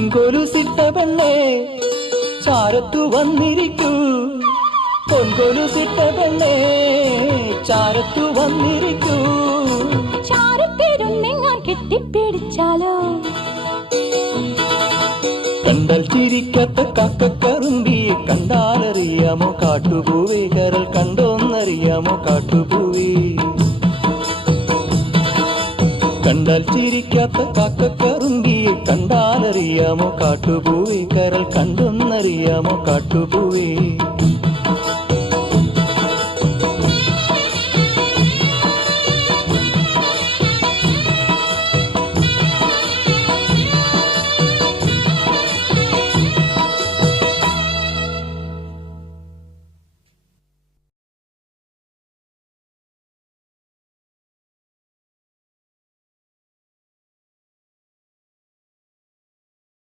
പൊൻകൊലുസിട്ട പെണ്ണേ ചാരത്തു വന്നിരിക്കൂ, പൊൻകൊലുസിട്ട പെണ്ണേ ചാരത്തു വന്നിരിക്കൂ. ചാരത്തിരുന്ന് ഞാൻ കെട്ടിപ്പിടിച്ചാലോ? കണ്ടാൽ ചിരിക്കാത്ത കാക്കക്കറുമ്പിയെ കണ്ടാലറിയാമോ കാട്ടുപൂവേ, കരൾ കണ്ടോന്നറിയാമോ കാട്ടുപൂവേ. കണ്ടാൽ ചിരിക്കാത്ത കാക്കക്കറുമ്പിയെ കണ്ടാലറിയാമോ കാട്ടുപൂവേ, കരൾ കണ്ടോന്നറിയാമോ കാട്ടുപൂവേ.